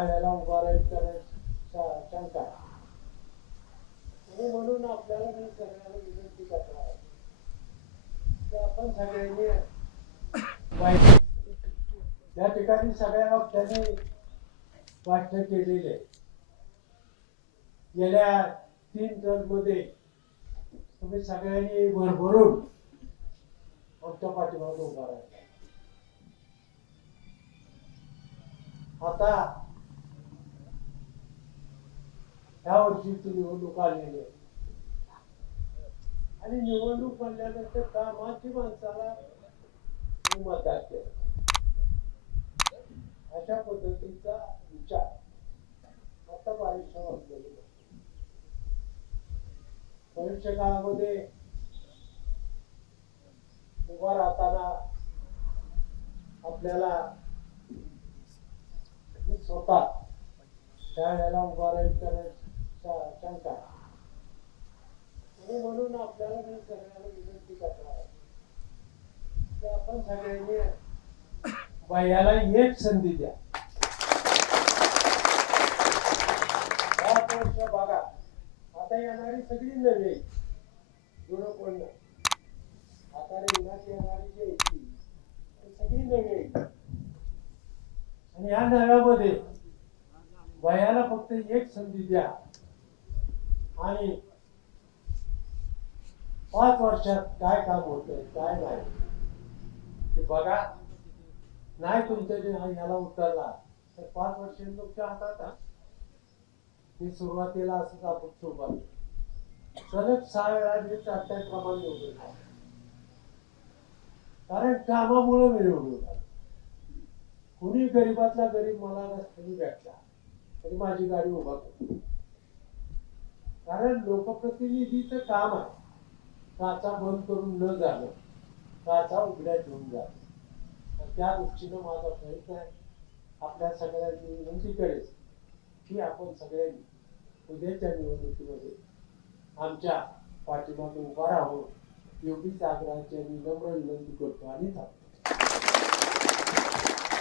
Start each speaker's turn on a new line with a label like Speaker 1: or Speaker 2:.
Speaker 1: त्यावेळेला उभा राहील तर शंका. आहे. म्हणून आपल्याला मी सगळ्यांना विनंती करणार आहे. की आपण सगळ्यांनी या ठिकाणी सगळ्या वक्त्यांनी भाषण केलेले. गेल्या तीन टर्ममध्ये तुम्ही सगळ्यांनी भरभरून आमच्या पाठीमागे उभा राहिला. आता ह्या वर्षीची निवडणूक आलेली आहे. आणि निवडणूक म्हणल्यानंतर कामाची माणसाला मी केलं. अशा पद्धतीचा विचार आता बारीकशा वाचलेली भविष्य काळामध्ये उभा राहताना आपल्याला स्वतः स्वतः त्यावेळेला उभा राहील तर श- शंका आहे. आणि म्हणून आपल्याला मी सगळ्यांना विनंती करणार आहे की आपण सगळ्यांनी वयाला एक संधी द्या. पाच वर्ष बघा. आता येणारी सगळी नवी. जुनं कोण आता येणारी जी सगळी नवी. आणि या नव्यामध्ये वयाला फक्त एक संधी द्या. आणि पाच वर्षात काय काम होतंय काय नाही. ते बघा नाही तुमच्या जे ह्याला उतरला तर पाच वर्ष तुमच्या हातात आहे. मी सुरुवातीला असंच आपण सुरुवात सलग सहा वेळा मी चारच्या क्रमाने निवडून कारण कामामुळे मी निवडून आलो. कुणी गरीबातला गरीब मला रस्त्याने भेटला तरी माझी गाडी उभा करतो कारण लोकप्रतिनिधीचं काम आहे. काचा बंद करून न जाणं. काचा उघड्या ठेवून जा. तर त्या दृष्टीनं माझा प्रयत्न आहे. आपल्या सगळ्यांची विनंतीकडेच की आपण सगळ्यांनी उद्याच्या निवडणुकीमध्ये आमच्या पाठीमागे उभा राहून योगी आग्रहाची आणि नम्र विनंती करतो आणि थांबतो.